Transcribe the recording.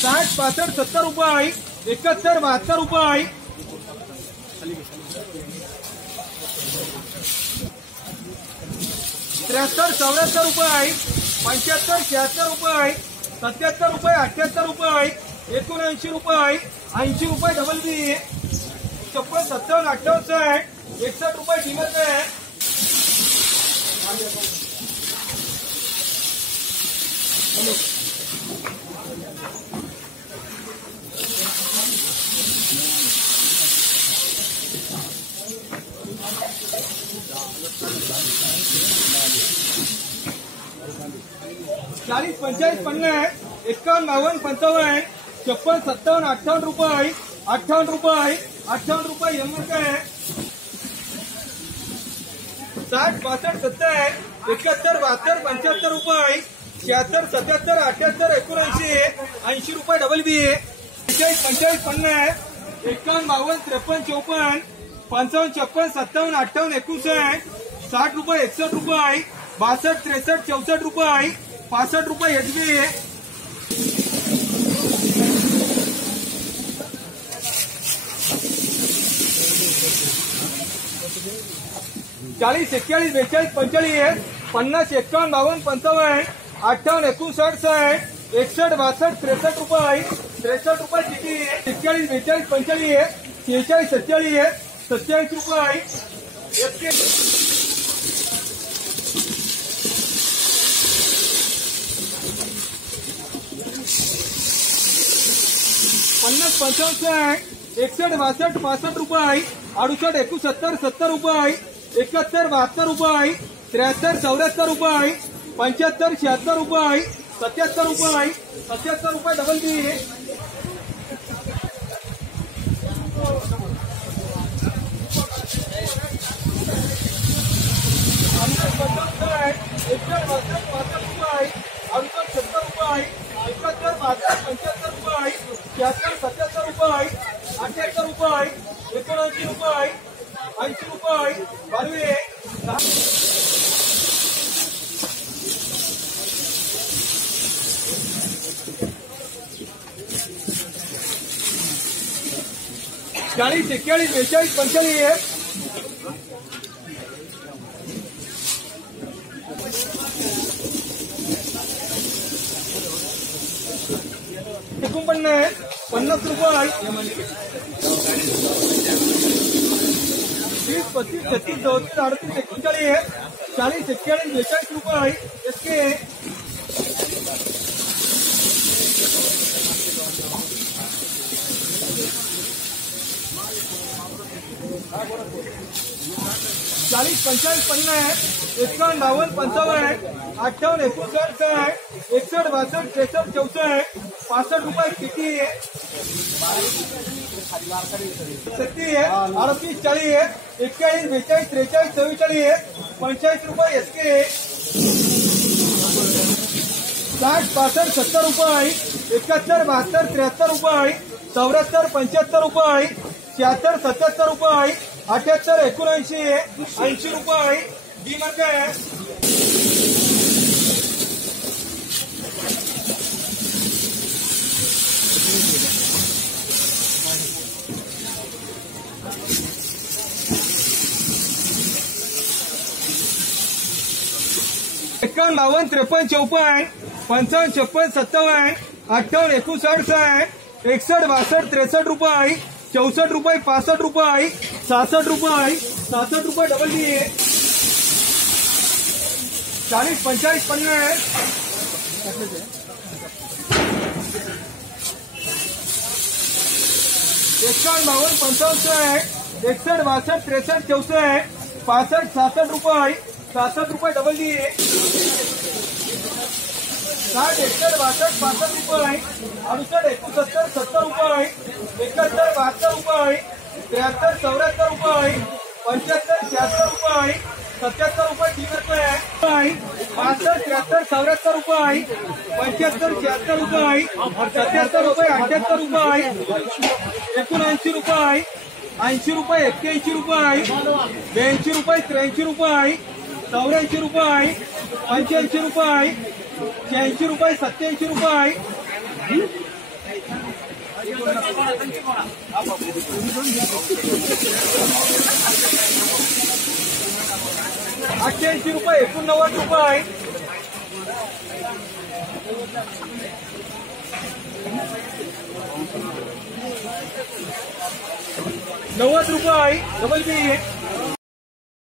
साठ, पासष्ट, सत्तर रुपये एकाहत्तर, बहात्तर रुपये त्र्याहत्तर, चौऱ्याहत्तर रुपये पंच्याहत्तर, शहात्तर रुपये सत्याहत्तर रुपये अठ्याहत्तर रुपये एकोणऐंशी रुपये ऐंशी रुपये डबल बी छप्पन, सत्तावन्न, अठ्ठावन्न साठ एकसष्ट रुपये किंमत चाळीस पंचेचाळीस पन्नास एकावन्न बावन्न पंचावन्न छप्पन सत्तावन्न अठ्ठावन्न रुपये अठ्ठावन्न रुपये अठ्ठावन्न रुपये एम आहे साठ बासष्ट सत्तर एकाहत्तर बहात्तर पंच्याहत्तर रुपये शहात्तर सत्याहत्तर अठ्याहत्तर एकोणऐंशी ऐंशी रुपये डबल बी पंचेचाळीस पंचेचाळीस पन्नास एकावन्न बावन्न त्रेपन्न चौपन्न पंचावन्न छप्पन सत्तावन्न अठ्ठावन्न एकोणसाठ साठ रुपये एकसष्ट रुपये बासष्ट त्रेसष्ट चौसष्ट रुपये पासष्ट रुपये एच बी चाळीस एक्केचाळीस बेचाळीस पंचेचाळीस पन्नास एक्कावन्न बावन्न पंचावन्न अठ्ठावन्न एकोणसाठ साठ एकसष्ट बासष्ट त्रेसष्ट रुपये. त्रेसष्ट रुपये किती एक्केचाळीस बेचाळीस पंचेचाळीस शेहेचाळीस सत्तेचाळीस सत्तेचाळीस रुपये पन्नास पंचावन्न एकसठ एकसष्ट बासष्ट पासष्ट रुपये अडुसष्ट एकोणसत्तर सत्तर रुपये एकाहत्तर बहात्तर रुपये त्र्याहत्तर चौऱ्याहत्तर रुपये पंच्याहत्तर शहात्तर रुपये सत्याहत्तर रुपये सत्याहत्तर रुपये डबल बी एकसठ बासष्ट पासष्ट रुपये अडुसष्ट सत्तर रुपये एकाहत्तर बहात्तर पंच्याहत्तर रुपये शहात्तर सत्याहत्तर रुपये अठ्याहत्तर रुपये एकोणऐंशी रुपये ऐंशी रुपये बारवे चाळीस एक्केचाळीस, बेचाळीस, पंचेचाळीस एकोणपन्नास पन्नास रुपये तीस पस्तीस छत्तीस चौतीस अडतीस एकोणचाळीस चाळीस एक्केचाळीस बेचाळीस रुपये एस के चाळीस पंचाळीस पन्नास एकावन्न बावन्न पंचावन्न अठ्ठावन्न एकोणसाठ साठ एकसष्ट बासष्ट त्रेसष्ट चौसष्ट पासष्ट रुपये किती सत्ती अडतीस चाळीस आहे. एक्केचाळीस बेचाळीस त्रेचाळीस चव्वेचाळीस पंचेचाळीस रुपये एसके साठ पासष्ट सत्तर रुपये एकाहत्तर बहात्तर त्र्याहत्तर रुपये चौऱ्याहत्तर पंच्याहत्तर रुपये शहात्तर सत्याहत्तर रुपये अठ्याहत्तर एकोणऐंशी ऐंशी रुपये डी मार्क आहे. एकावन्न बावन्न त्रेपन्न चौपन्न पंचावन्न छप्पन सत्तावन्न अठ्ठावन्न एकोणसाठ साठ एकसष्ट बासष्ट त्रेसष्ट रुपये चौसष्ट रुपये पासष्ट रुपये सहासष्ट रुपये सहासष्ट रुपये डबल डी चाळीस पंचाळीस पन्नास. एकावन्न बावन्न पंचावन्न एकसठ एकसष्ट बासष्ट त्रेसष्ट चौसष्ट पासष्ट सहासष्ट रुपये सहासष्ट रुपये डबल डी साठ एकसष्ट बासष्ट पासष्ट रुपये अडुसष्ट एकोणसत्तर सत्तर रुपये एकाहत्तर बहात्तर रुपये त्र्याहत्तर चौऱ्याहत्तर रुपये पंच्याहत्तर शहात्तर रुपये सत्याहत्तर रुपये तीन रुपये पासष्ट त्र्याहत्तर चौऱ्याहत्तर रुपये पंच्याहत्तर शहात्तर रुपये सत्याहत्तर रुपये अठ्याहत्तर रुपये एकोणऐंशी रुपये ऐंशी रुपये एक्क्याऐंशी रुपये ब्याऐंशी रुपये त्र्याऐंशी रुपये चौऱ्याऐंशी रुपये पंच्याऐंशी रुपये शहाऐंशी रुपये सत्याऐंशी रुपये अठ्ठ्याऐंशी रुपये एकोणनव्वद रुपये नव्वद रुपये डबल बी